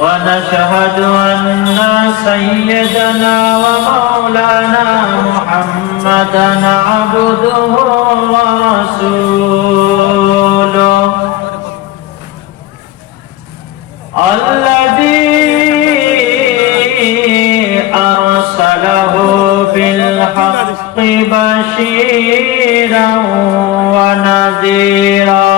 ونشهد أن سيدنا ومولانا محمدا عبده ورسوله الذي أرسله بالحق بشيرا ونذيرا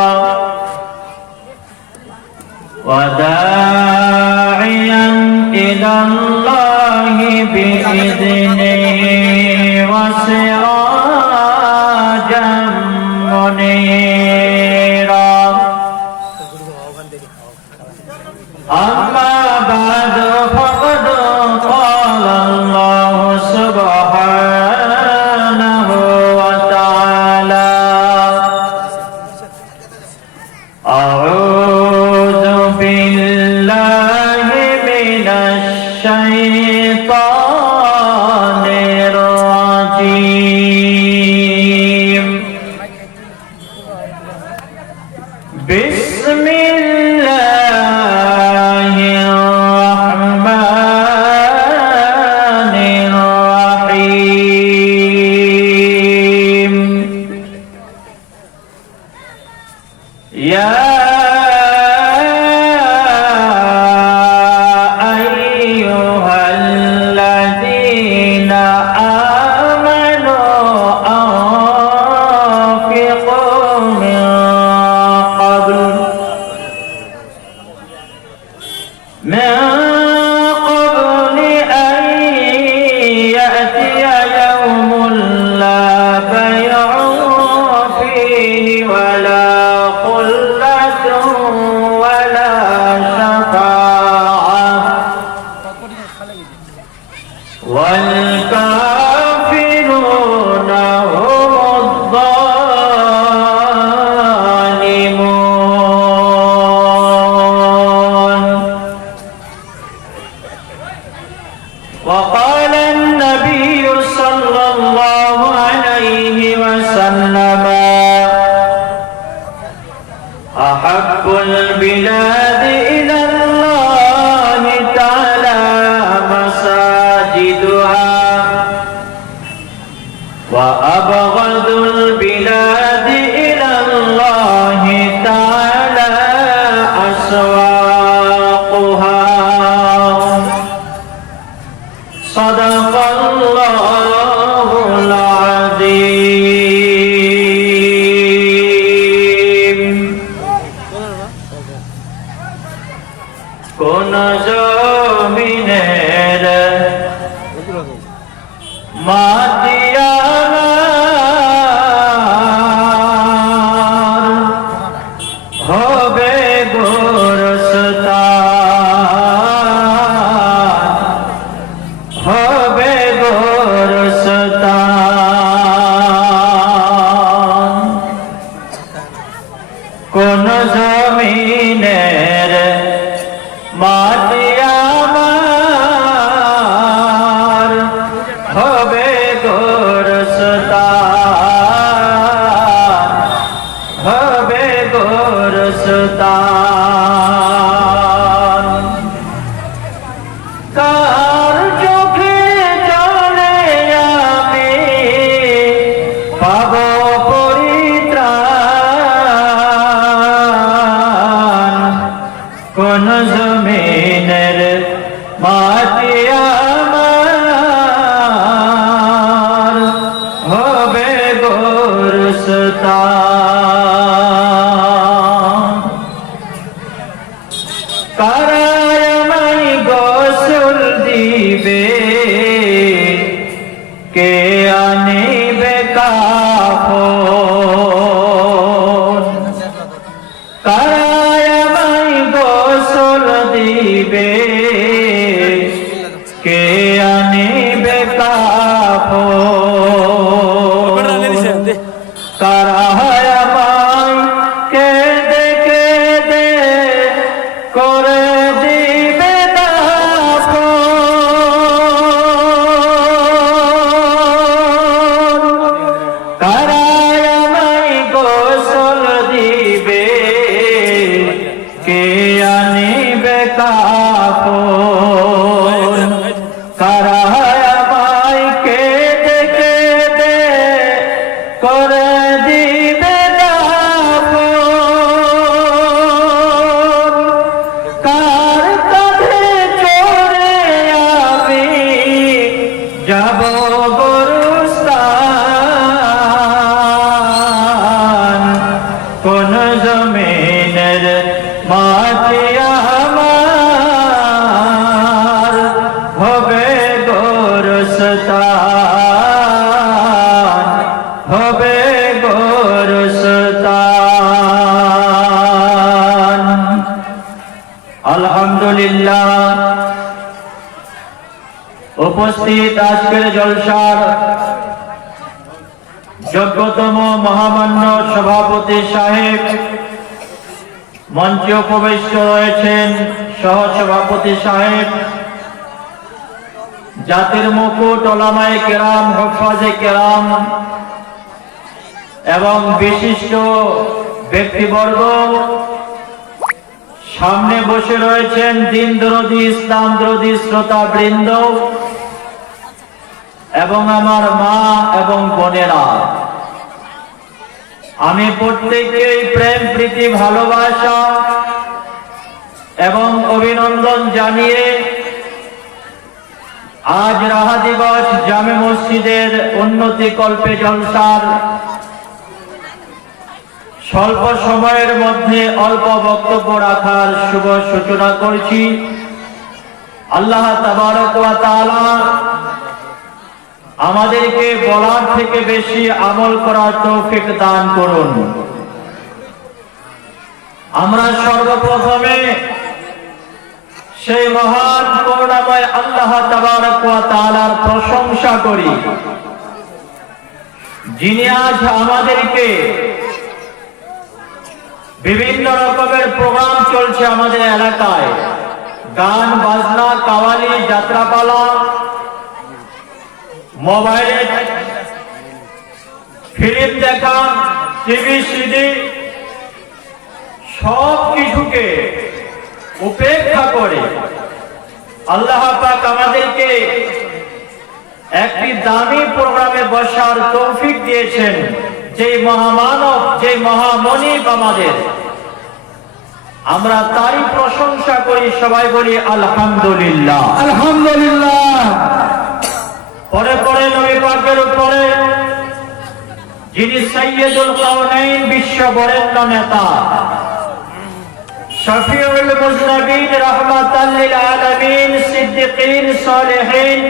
وداعيا إلى الله بإذنه وسراجا منيرا أما بعد فقد قال الله سبحانه وتعالى أعوذ بالله من الشيطان الرجيم بسم الله الرحمن الرحيم يا أيها الذين آمنوا أنفقوا من قبل أن يأتي يوم لا بيع فيه ولا خلة ولا شفاعة والكافرون هم الظالمون. وقال النبي صلى الله عليه وسلم أحب البلاد إلى الله تعالى مساجدها وأبغض البلاد إلى الله تعالى أسواقها. صدق الله العظيم. কোন জমিনের মাটি আমার হবে গোরস্তান, হবে গোরস্তান। কোন জমিনের মাটি আমার হবে গোরস্তান, হবে গোরস্তান। কার চোখে জলে আমি পাব পরিত্রাণ। কোন জমিনের মাটি আমার হবে গোরস্তান। কারায় আমায় গোসল দিবে, কে আনিবে কাফন। কারায় আমায় গোসল দিবে, কে আনিবে কাফন। কারায় আমায় কেঁদে কেঁদে করে দিবে দাফন। কারায় আমায় গোসল দিবে, কে আনিবে কাফন। আলহামদুলিল্লাহ, উপস্থিত আজকের জলসার যোগ্যতম মহামান্য সভাপতি সাহেব, মঞ্চে উপবিষ্ট রয়েছেন সহসভাপতি সাহেব, জাতির মুকুট ওলামায়ে কেরাম, হুফাজে কেরাম এবং বিশিষ্ট ব্যক্তিবর্গ, সামনে বসে রয়েছেন দিন দরদি, ইসলাম দরদি শ্রোতা বৃন্দ এবং আমার মা এবং বোনেরা, আমি প্রত্যেককেই প্রেম প্রীতি ভালোবাসা এবং অভিনন্দন জানিয়ে আজ রাহা দিবস জামে মসজিদের উন্নতি কল্পে জলসার স্বল্প সময়ের মধ্যে অল্প বক্তব্য রাখার শুভ সূচনা করছি। আল্লাহ তাবারক ওয়া তাআলা আমাদেরকে বলার থেকে বেশি আমল করার তৌফিক দান করুন। আমরা সর্বপ্রথমে সেই মহান করুণাময় আল্লাহ তাবারক ওয়া তাআলার প্রশংসা করি, যিনি আজ আমাদেরকে, বিভিন্ন রকমের প্রোগ্রাম চলছে আমাদের এলাকায়, গান বাজনা, কাওয়ালি, যাত্রাপালা, মোবাইলে ফিল্ম দেখা, টিভি সিডি, সব কিছুকে উপেক্ষা করে আল্লাহ পাক আমাদেরকে একটি দামি প্রোগ্রামে বসার তৌফিক দিয়েছেন। যেই মহামানব, যেই মহামনিব আমাদের, আমরা তারই প্রশংসা করি, সবাই বলি আলহামদুলিল্লাহ, আলহামদুলিল্লাহ। পরে পরে নবী পাকের উপরে যিনি সাইয়্যিদুল কাওনাইন, বিশ্ব বরেণ্য নেতা, শফিউল মুজনবিন, রাহমাতাল লিল আলামিন, সিদ্দিকিন, সালেহিন,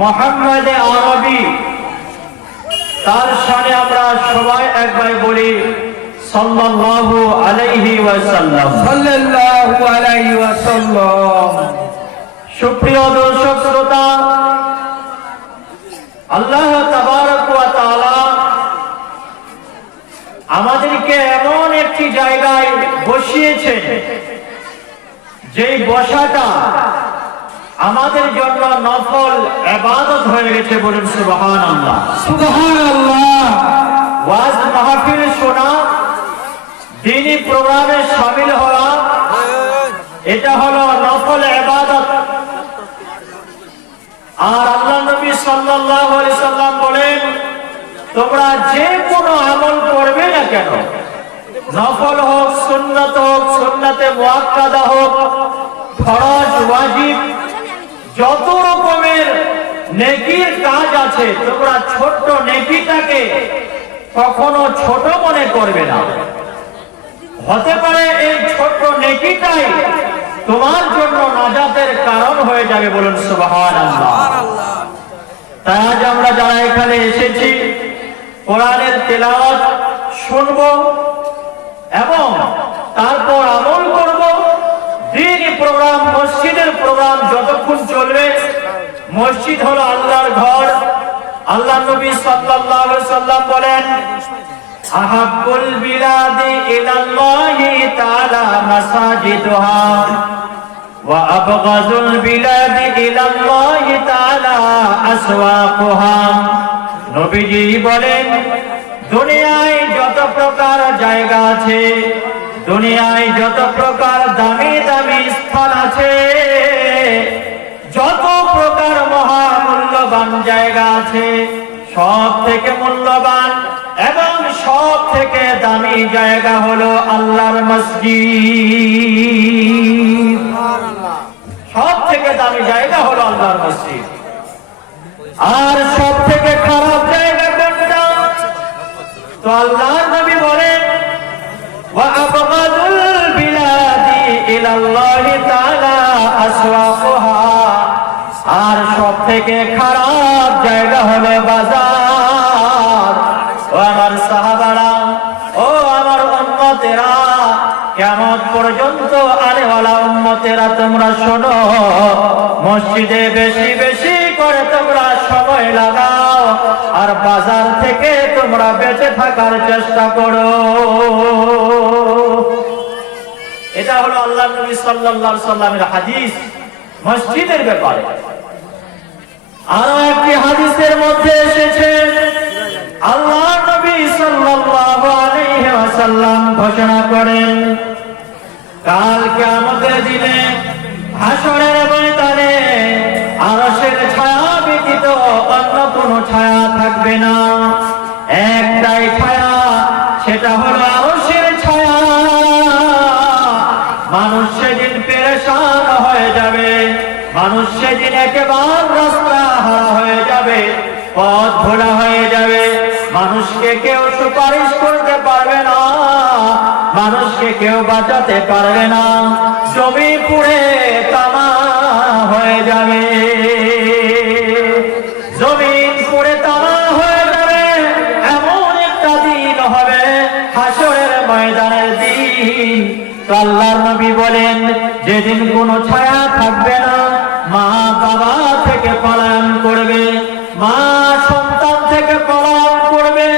মুহাম্মদ আরবি, তার শানে আমরা সবাই একবার বলি সাল্লাল্লাহু আলাইহি ওয়াসাল্লাম, সাল্লাল্লাহু আলাইহি ওয়াসাল্লাম। সুপ্রিয় দর্শক শ্রোতা, আল্লাহ তাবারক ওয়া তাআলা আমাদেরকে এমন একটি জায়গায় বসিয়েছেন, যেই বসাটা আমাদের জন্য নফল ইবাদত হয়ে গেছে। বলুন সুবহানাল্লাহ, সুবহানাল্লাহ। ওয়াজ মাহফিল শোনা, দ্বীনি প্রোগ্রামে শামিল হওয়া, এটা হলো নফল ইবাদত। আর আল্লাহ নবী সাল্লাল্লাহু আলাইহি সাল্লাম বলেন, তোমরা যে কোনো আমল করবে না কেন, নফল হোক, সুন্নাত হোক, সুন্নাতে মুআক্কাদা হোক, ফরজ, ওয়াজিব, যত রকমের নেকির কাজ আছে, তোমরা ছোট্ট নেকিটাকে কখনো ছোট মনে করবে না। হতে পারে এই ছোট্ট নেকিটাই তোমার জন্য নাজাতের কারণ হয়ে যাবে। বলুন সুবহানাল্লাহ। তাই আজ আমরা যারা এখানে এসেছি, কোরআনের তেলাওয়াত শুনব এবং তারপর আমল করব। দ্বীনি প্রোগ্রাম, মসজিদের প্রোগ্রাম যতক্ষণ চলবে, মসজিদ হলো আল্লাহর ঘর। আল্লাহ নবী সাল্লাল্লাহু আলাইহি সাল্লাম বলেন, আহাব্বুল বিলাদি ইলাল্লাহি তাআলা মাসাজিদুহা ওয়া আবগাযুল বিলাদি ইলাল্লাহি তাআলা আসওয়াকুহা। নবীজি বলেন, দুনিয়ায় যত প্রকার জায়গা আছে, দুনিয়ায় যত প্রকার দামি দামি স্থান আছে, যত প্রকার মহামূল্যবান জায়গা আছে, সব থেকে মূল্যবান এবং সব থেকে দামি জায়গা হলো আল্লাহর মসজিদ। সব থেকে দামি জায়গা হলো আল্লাহর মসজিদ। আর সব থেকে খারাপ জায়গা কোনটা? তো আল্লাহর নবী বলেন, ওয়া আবগাদুল বিলাদি ইলাল্লাহি তাআলা আসওয়াকুহা। আর সব থেকে খারাপ জায়গা হলো বাজার। ও আমার সাহাবারা, ও আমার উম্মতেরা, কিয়ামত পর্যন্ত আনে উম্মতেরা তোমরা শোনো, মসজিদে বেশি বেশি করে তোমরা সময় লাগাও, আর বাজার থেকে তোমরা বেঁচে থাকার চেষ্টা করো। এটা হলো আল্লাহ নবী সাল্লাল্লাহু আলাইহি সাল্লামের হাদিস মসজিদের ব্যাপারে। আরো একটি হাদিসের মধ্যে এসেছে, আল্লাহ নবী সাল্লাল্লাহু আলাইহি ওয়াসাল্লাম ঘোষণা করেন, কাল কিয়ামতের দিনে হাসরের ময়দানে আরশের ছায়া ব্যতীত অন্য কোনো ছায়া থাকবে না। একটাই ছায়া, সেটা হলো আরশের ছায়া। মানুষ সেদিন পেরেশান হয়ে যাবে, মানুষ সেদিন একেবারে রাস্তা হারা হয়ে যাবে, পথ ভোলা হয়ে যাবে। মানুষকে কেউ সুপারিশ করতে পারবে না, মানুষকে কেউ বাঁচাতে পারবে না। জমি পুড়ে তামা হয়ে যাবে, জমিন পুড়ে তামা হয়ে যাবে। এমন একটা দিন হবে হাসরের ময়দানের দিন। আল্লাহর নবী বলেন, যেদিন কোনো ছায়া থাকবে না। মা বাবা থেকে পলায়ন করবে, মা সন্তান থেকে পলায়ন করবে,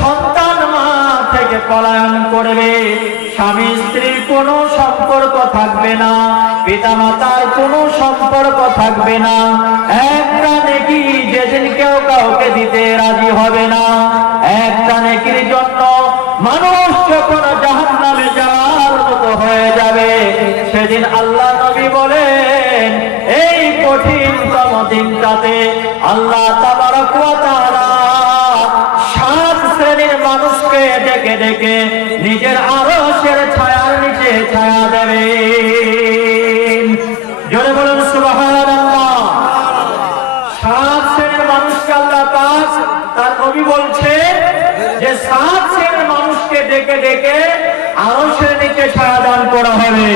সন্তান মা থেকে পলায়ন করবে। স্বামী স্ত্রীর কোনো সম্পর্ক থাকবে না, পিতা মাতার কোনো সম্পর্ক থাকবে না। একটা নেকি যেদিন কেউ কাউকে দিতে রাজি হবে না। একটা নেকির জন্য মানুষ যখন জাহান্নামে যাওয়ার মতো হয়ে যাবে, সেদিন আল্লাহ নবী বলেন, এই কঠিনতম দিনটাতে আল্লাহ তাবারক ওয়া তাআলা 7 শ্রেণীর মানুষকে ডেকে ডেকে নিজের আরশের ছায়ার নিচে ছায়া দেবেন। জোরে বলুন সুবহানাল্লাহ। 7 শ্রেণীর মানুষকে আল্লাহ পাক তার নবী বলছে যে 7 শ্রেণীর মানুষকে ডেকে ডেকে আরশের নিচে ছায়া দান করা হবে।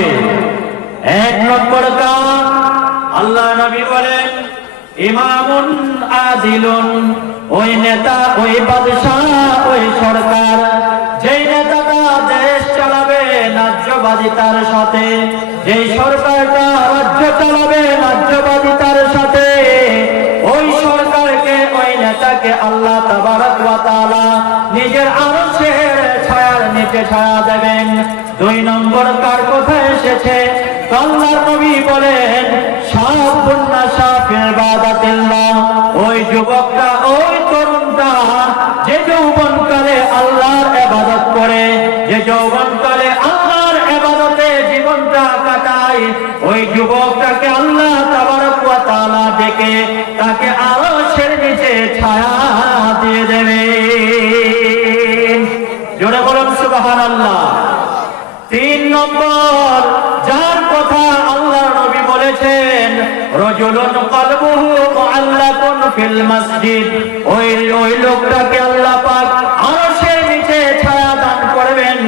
1 নম্বর কাজ, আল্লাহ নবী বলেন, ইমামুন আদিলুন, ওই নেতা, ওই বাদশাহ, ওই সরকার, যেই নেতাটা দেশ চালাবে ন্যায্যবাদিতার সাথে, যেই সরকারটা রাজ্য চালাবে ন্যায্যবাদিতার সাথে, ওই সরকারকে, ওই নেতাকে আল্লাহ তাবারক ওয়া তাআলা নিজের আরশের ছায়ার নিচে ছায়া দেবেন। 2 নম্বর কার কথা এসেছে, আল্লাহর নবী বলেন, শাবুন নাশা ফি ইবাদাতিল্লাহ, ওই যুবকটা, ওই তরুণটা যে যৌবনকালে আল্লাহর ইবাদত করে, যে যৌবনকালে আল্লাহর ইবাদতে জীবনটা কাটায়, ওই যুবকটাকে আল্লাহ তাবারক ওয়া তাআলা ডেকে তাকে আরশের নিচে ছায়া দিয়ে দেবেন। জোরে বলুন সুবহানাল্লাহ। 3 নম্বর যার কথা আল্লাহর নবী বলেছেন, রাজুলুন কলবুহু মুআল্লাকুন ফিল মসজিদ, ওই লোকটাকে আল্লাহ পাক আরশের নিচে ছায়া দান করবেন।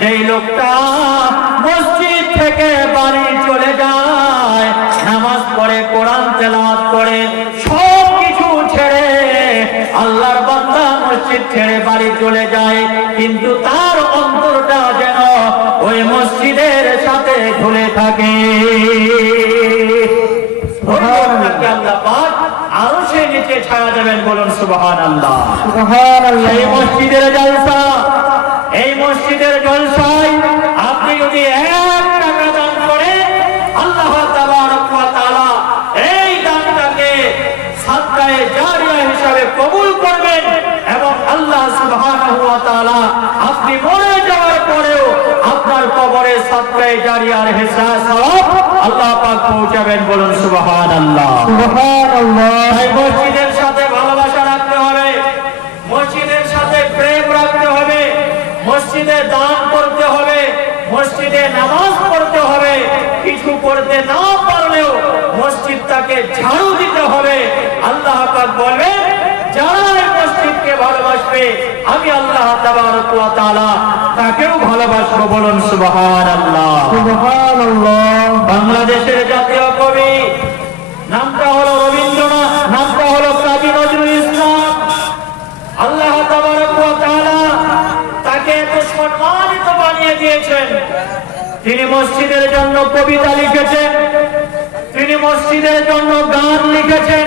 যেই লোকটা মসজিদ থেকে বাড়ি চলে যায়, নামাজ পড়ে, কোরআন তেলাওয়াত করে, সব কিছু ছেড়ে আল্লাহর বান্দা মসজিদ ছেড়ে বাড়ি চলে যায়, কিন্তু তার অন্তরটা যেন ওই মসজিদের সাথে ঝুলে থাকে। আল্লাহ পাক আরশের নিচে ছায়া দেবেন। বলুন সুবহানাল্লাহ। সুবহানাল্লাহ। এই মসজিদের জলসা, এই মসজিদের জলসায় আপনি যদি 1 টাকা দান করেন, আল্লাহ তাবারক ওয়া তাআলা এই দানটাকে সাদকায়ে জারিয়া হিসাবে কবুল করবেন, এবং আল্লাহ সুবহানাহু ওয়া তাআলা আপনি মরে যাওয়ার পরেও আপনার কবরে সাদকায়ে জারিয়ার হিসাব সওয়াব আল্লাহ পাক পৌঁছাবেন। বলুন সুবহানাল্লাহ। সুবহানাল্লাহ। এই মসজিদের সাথে ভালোবাসা রাখতে হবে, মসজিদের সাথে প্রেম রাখতে হবে, মসজিদে দান করতে হবে, মসজিদে নামাজ পড়তে হবে। কিছু করতে না পারলেও মসজিদটাকে ঝাড়ু দিতে হবে। আল্লাহ পাক বলবেন, যারা এই মসজিদকে ভালোবাসবে, আমি আল্লাহ তাবারক ওয়া তাআলা তাকেও ভালোবাসবো। বলুন সুবহানাল্লাহ। সুবহানাল্লাহ। বাংলাদেশের জাতীয় কবি নামটা হলো রবীন্দ্রনাথ, নামটা হলো কাজী নজরুল ইসলাম। আল্লাহ তাবারক ওয়া তাআলা তাকে এত সম্মানিত বানিয়ে দিয়েছেন। তিনি মসজিদের জন্য কবিতা লিখেছেন, তিনি মসজিদের জন্য গান লিখেছেন।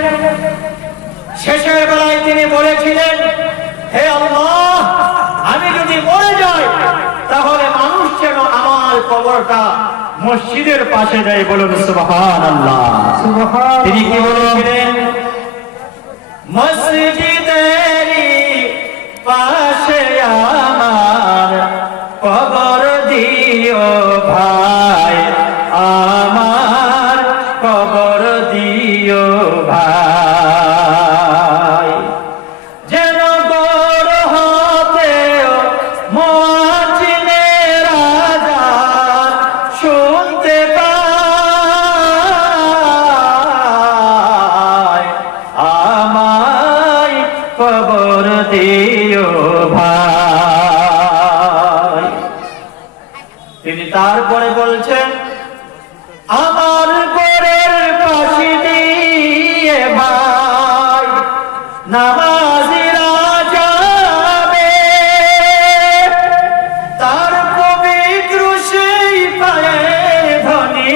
শেষের বেলায় তিনি বলেছিলেন, হে আল্লাহ, আমি যদি মরে যাই তাহলে মানুষ যেন আমার কবরটা মসজিদের পাশে দেয়। বলুন সুবহানাল্লাহ। তিনি কি বলেছিলেন? মসজিদেরই পাশে আমার কবর দিও ভাই, আমার কবর দিও ভাই, যেন গোর হতে মুয়াজ্জিনের আযান শুনতে পাই, আমায় কবর দিও ভাই। তিনি তারপরে বলছেন, আমার গোরের পাশে দিয়ে ভাই নামাজিরা যাবে, তার পবিত্র সেই পায়ের ধ্বনি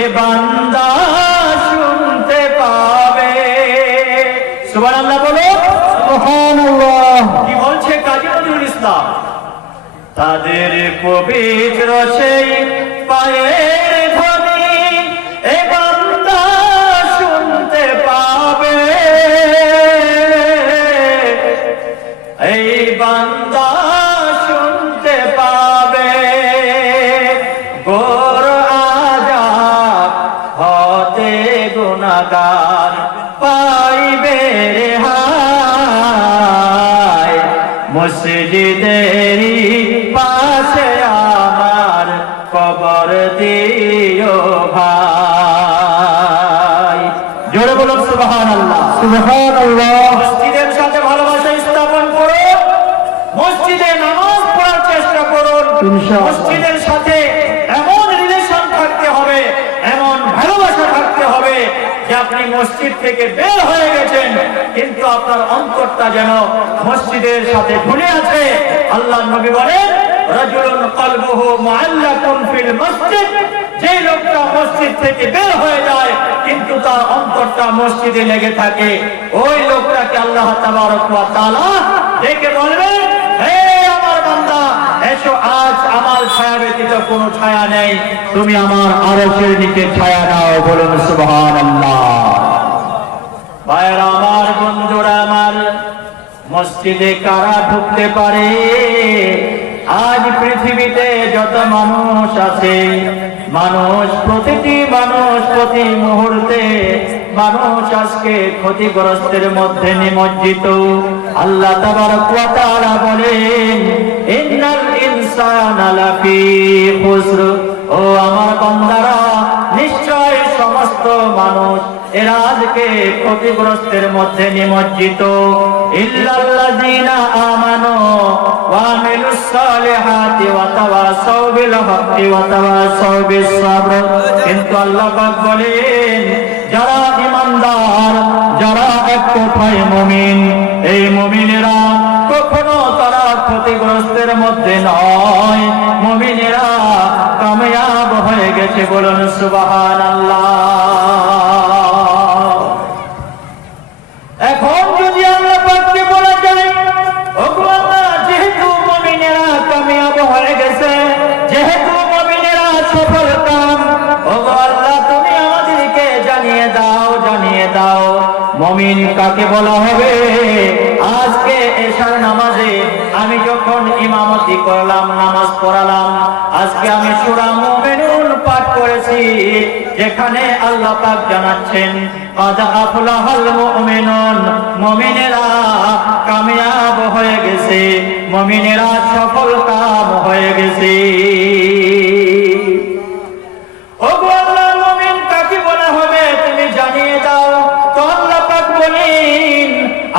এ বান্দা শুনতে পাবে। সুবহানাল্লাহ বলো। সুবহানাল্লাহ। কি বলছে কাজী নজরুল ইসলাম? তাদের পবিত্র সেই পায়ের ধ্বনি এ বান্দা শুনতে পাবে, এই বান্দা শুনতে পাবে। গোর আযাব হতে গুনাহগার পাইবে রেহাই, মসজিদেরই পাশে আমার কবর দিও ভাই। জোরে বলুন সুবহানাল্লাহ। সুবহানাল্লাহ। মসজিদের সাথে ভালোবাসা স্থাপন করুন, মসজিদে নামাজ পড়ার চেষ্টা করুন। মসজিদের সাথে এমন রিলেশন থাকতে হবে, এমন ভালোবাসা থাকতে হবে যে আপনি মসজিদ থেকে বের হয়ে গেছেন কিন্তু আপনার অন্তরটা যেন মসজিদের সাথে ঝুলে আছে। আল্লাহর নবী বলেন, রাজুলুন কলবুহু মুআল্লাকুন ফিল মসজিদ, যে লোকটা মসজিদ থেকে বের হয়ে যায় কিন্তু তার অন্তরটা মসজিদে লেগে থাকে, ওই লোকটাকে আল্লাহ তাবারক ওয়া তাআলা ডেকে বলবেন, হে আমার বান্দা, এসো, আজ আমার ছায়া ব্যতীত কোনো ছায়া নেই, তুমি আমার আরশের নিচে ছায়া নাও। বলুন সুবহানাল্লাহ। ভাইরা আমার, বন্ধুরা আমার, মসজিদে কারা ঢুকতে পারে? আজ পৃথিবীতে যত মানুষ আছে, মানুষ, প্রতিটি মানুষ প্রতি মুহূর্তে মানুষ আজকে ক্ষতিগ্রস্তের মধ্যে নিমজ্জিত। আল্লাহ তাবারক ওয়া তাআলা বলেন, ইন্নাল ইনসানা লাফি খুসর, ও আমার বান্দারা, নিশ্চয় সমস্ত মানুষ এরা আজকে ক্ষতিগ্রস্তের মধ্যে নিমজ্জিত। ইল্লাল্লাযীনা আমানু ওয়া আমিলুস সালিহাতি ওয়া তাওয়াসাউ বিল হাক্কি ওয়া তাওয়াসাউ বিস সাবর। কিন্তু আল্লাহ পাক বলেন, যারা ঈমানদার, যারা এক কথায় মুমিন, এই মুমিনেরা কখনো তারা ক্ষতিগ্রস্তের মধ্যে নয়, মুমিনেরা কামিয়াব হয়ে গেছে। বলুন সুবহানাল্লাহ। এখন যদি আল্লাহ পাককে বলা যায়, ওগো আল্লাহ, যেহেতু মুমিনেরা কামিয়াব হয়ে গেছে, যেহেতু মুমিনেরা সফল কাম, ওগো আল্লাহ, তুমি আমাদেরকে জানিয়ে দাও, জানিয়ে দাও, মুমিন কাকে বলা হবে? আজকে এশার নামাজে আমি যখন ইমামতি করলাম, নামাজ পড়ালাম, আজকে আমি সূরা মুমিনুন পাঠ করেছি, যেখানে আল্লাহ পাক জানাচ্ছেন, قد أفلح المؤمنون, মুমিনেরা কামিয়াব হয়ে গেছে, মুমিনেরা সফল কাম হয়ে গেছে। ওগো আল্লাহ, মুমিন কাকে বলা হবে তুমি জানিয়ে দাও। তো আল্লাহ পাক বলেন,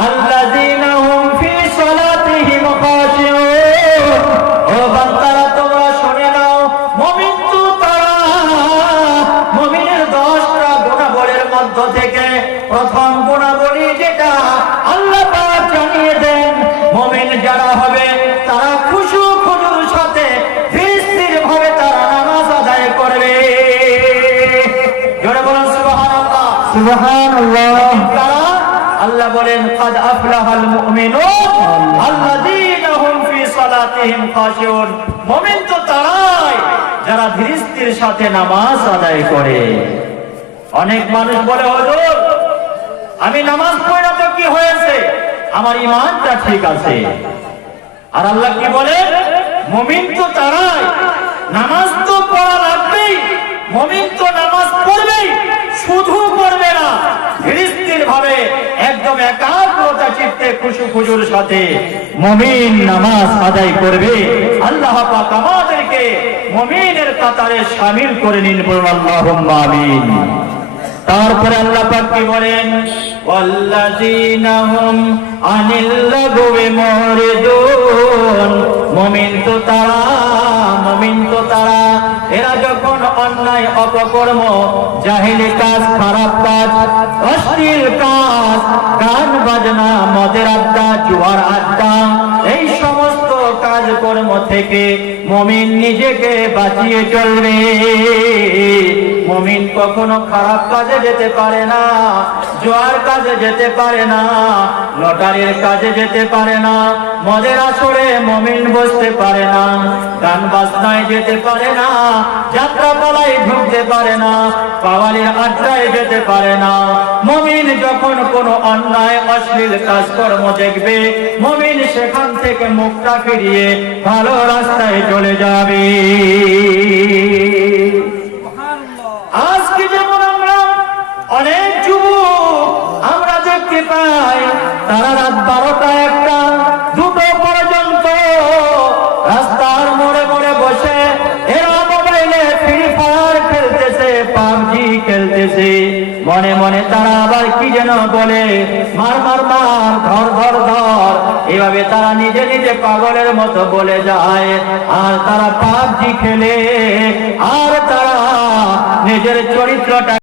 আল্লাযীনা হুম ফি সালাতিহিম খাশিউন, ও বান্দারা তোমরা শুনে নাও, মুমিন তো তারা, মুমিনের 10টা গুণাবলীর মধ্য থেকে প্রথম গুণাবলী যেটা আল্লাহ পাক জানিয়ে দেন, মুমিন যারা হবে তারা খুশু খুজুর সাথে স্থির ভাবে সুবহানাল্লাহ। তারা আল্লাহ বলেন কাদ আফলাহাল মুমিনুন আল্লাযীনা হুম ফি সালাতিহিম খাশিউন। মুমিন তো তারাই যারা ধীরস্থির সাথে নামাজ আদায় করে। অনেক মানুষ বলে হুজুর আমি নামাজ পড়া তো কি হয়েছে, আমার ঈমানটা ঠিক আছে। আর আল্লাহ কি বলে মুমিন তো তারাই, নামাজ তো পড়া লাগবেই, মুমিন তো নামাজ পড়বেই, শুধু পড়বে না ধীরস্থির ভাবে একদম একাগ্রতা চিত্তে খুশুখুজুর সাথে মুমিন নামাজ আদায় করবে। আল্লাহ পাক আমাদেরকে মুমিনের কাতারে শামিল করে নিন, বলুন আল্লাহুম্মা আমিন। তারপরে আল্লাহ পাক কি বলেন ওয়াল্লাযীনা হুম আনিল লাগwi মুরিদুন। মুমিন তো তারা এরা যখন অন্যায় অপকর্ম জাহেলি কাজ, খারাপ কাজ, অশ্লীল কাজ, গান বাজনা, মদের আড্ডা, জুয়ার আড্ডা, এই সমস্ত কাজকর্ম থেকে মুমিন নিজেকে বাঁচিয়ে চলবে। মুমিন কখনো খারাপ কাজে যেতে পারে না, জুয়ার কাজে যেতে পারে না, লটারির কাজে যেতে পারে না, মদের আসরে মুমিন বসতে পারে না, গান বাজনায় যেতে পারে না, যাত্রা পালায় ঢুকতে পারে না, পাওয়ালির আড্ডায় যেতে পারে না। মুমিন যখন কোনো অন্যায় অশ্লীল কাজকর্ম দেখবে, মুমিন সেখান থেকে মুখটা ফিরিয়ে ভালো রাস্তায় চলে যাবে। আজকে যেমন আমরা অনেক যুবক আমরা দেখতে পাই তারা রাত 12টা, 1টা, 2টো পর্যন্ত রাস্তার মোড়ে মোড়ে বসে এরা মোবাইলে ফ্রি ফায়ার খেলতেছে, পাবজি খেলতেছে। মনে মনে তারা আবার কি যেন বলে মার মার মার, ধর ধর ধর, এভাবে তারা নিজে নিজে পাগলের মতো বলে যায়। আর তারা পাবজি খেলে, আর তারা নিজের চরিত্রটা